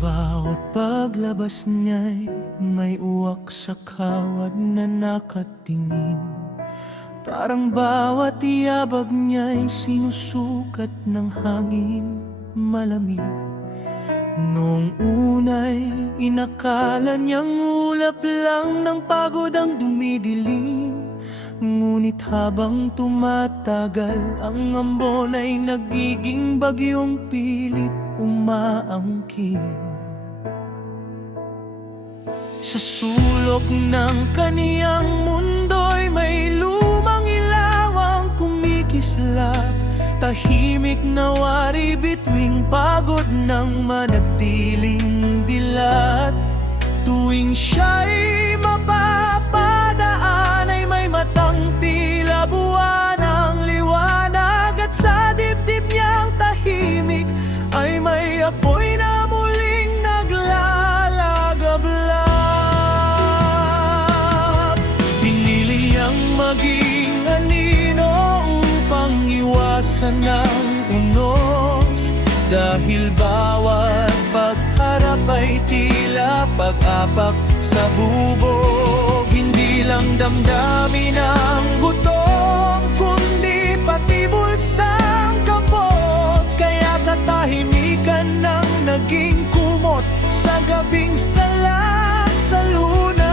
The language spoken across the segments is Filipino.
bawat paglabas niya'y may uwak sa kawad na nakatingin. Parang bawat iyabag niya'y sinusukat ng hangin malamig. Noong una'y inakala niyang ulap lang ng pagod ang dumidilim. Ngunit habang tumatagal, ang ambon ay nagiging bagyong pilit umaangkin. Sa sulok ng kaniyang mundo'y may lumang ilaw ang kumikislap. Tahimik na wari bituing pagod ng manatiling dilat. Tuwing siya'y mapapadaan ay may matang tila buwan ang liwanag. At sa dibdib niyang tahimik ay may apoy na muling naglalagablab. Pinili niyang maging anino upang iwasan ng unos, dahil bawat pagharap ay tila pag-apak sa bubog. Hindi lang damdamin ang gutom, kundi pati bulsang kapos. Kaya katahimikan ng naging kumot sa gabing salat sa lunas.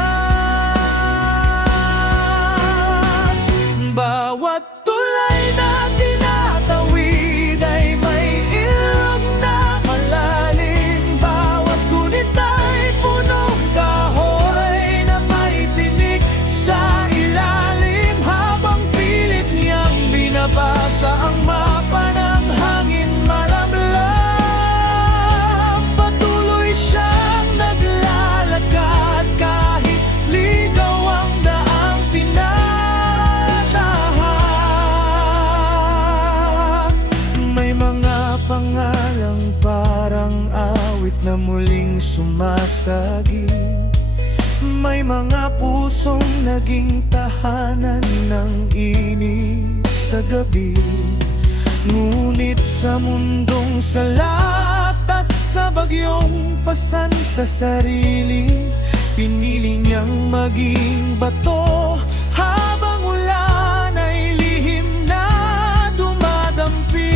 Bawat tulay na tinatawid ay may ilog na malalim. Bawat gunit ay punong kahoy na may tinik sa ilalim. Habang pilit niyang binabasa ang mapa ng hangin malamlam, patuloy siyang naglalakad kahit ligaw ang daang tinatahak. May mga pangalang parang awit na muling sumasaging. May mga pusong naging tahanan ng init sa gabi. Ngunit sa mundong salat at sa bagyong pasan sa sarili, pinili niyang maging bato habang ulan ay lihim na dumadampi.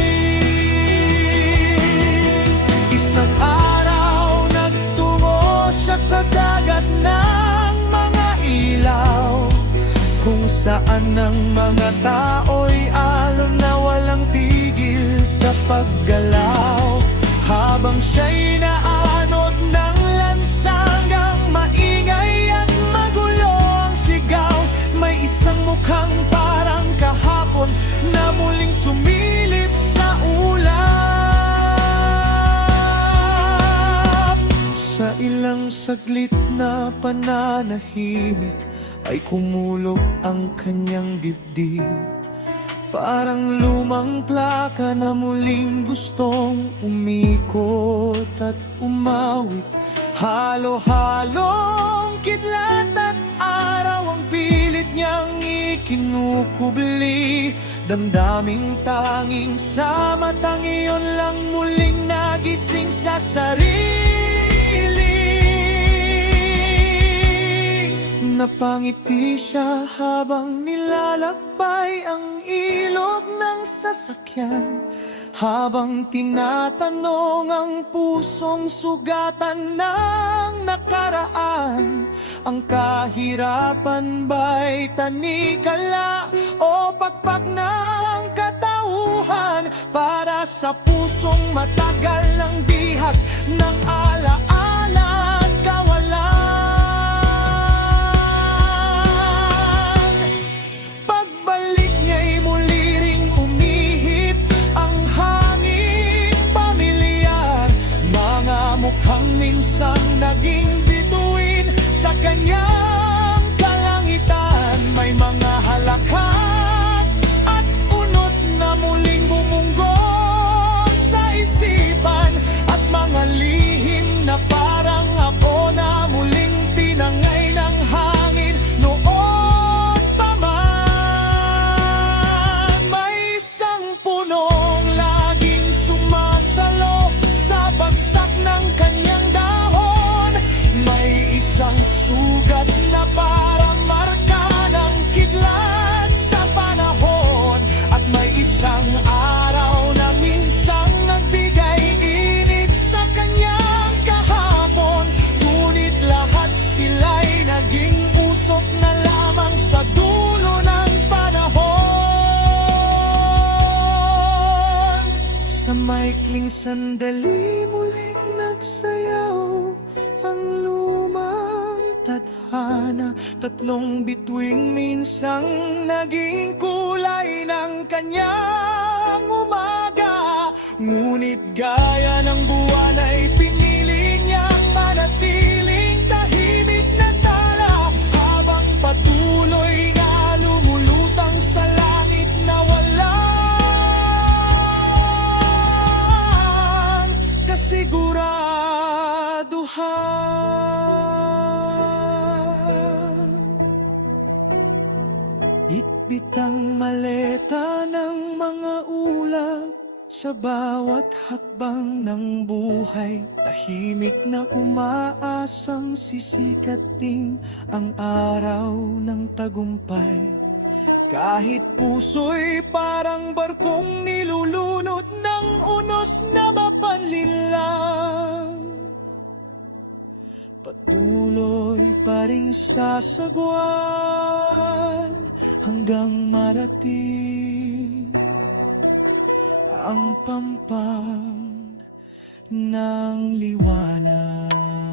Isang araw nagtungo siya sa dagat ng mga ilaw, kung saan ang mga tao'y alon na walang tigil sa paggalaw. Habang siya'y naanod ng lansangang maingay at magulo ang sigaw, may isang mukhang parang kahapon na muling sumilip sa ulap. Sa ilang saglit na pananahimik ay kumulog ang kanyang dibdib. Parang lumang plaka na muling gustong umikot at umawit. Halo-halong kidlat at araw ang pilit niyang ikinukubli. Damdaming tanging sa matang iyon lang muling nagising sa sarili. Napangiti siya habang nilalakbay ang ilog ng sasakyan, habang tinatanong ang pusong sugatan ng nakaraan. Ang kahirapan ba'y tanikala o pagpag ng katauhan para sa pusong matagal ng bihag ng alaala at kawalan? Minsan naging bituin sa kanyang kalangitan. May mga halakhak at unos na muling bumunggo sa isipan, at mga lihim na parang apo na muling tinangay ng hangin. Noon pa man, may isang punong laging sumasalo sa bagsak ng kanyang dahil. sugat na para marka ng kidlat sa panahon. At may isang araw na minsang nagbigay init sa kanyang kahapon. Ngunit lahat sila'y naging usok na lamang sa dulo ng panahon. Sa maikling sandali muling nagsayaw ang lumang tadhana. Tatlong bituing minsang naging kulay ng kanyang umaga. Ngunit gaya ng buwan ay pinili niyang manatiling tahimik na tala. Habang patuloy na lumulutang sa langit na walang kasiguraduhan. Bitbit ang maleta ng mga ulap sa bawat hakbang ng buhay. Tahimik na umaasang sisikating ang araw ng tagumpay. Kahit puso'y parang barkong nilulunod ng unos na mapanlinlang, patuloy pa ring sasagwan hanggang marating ang pampang ng liwanag.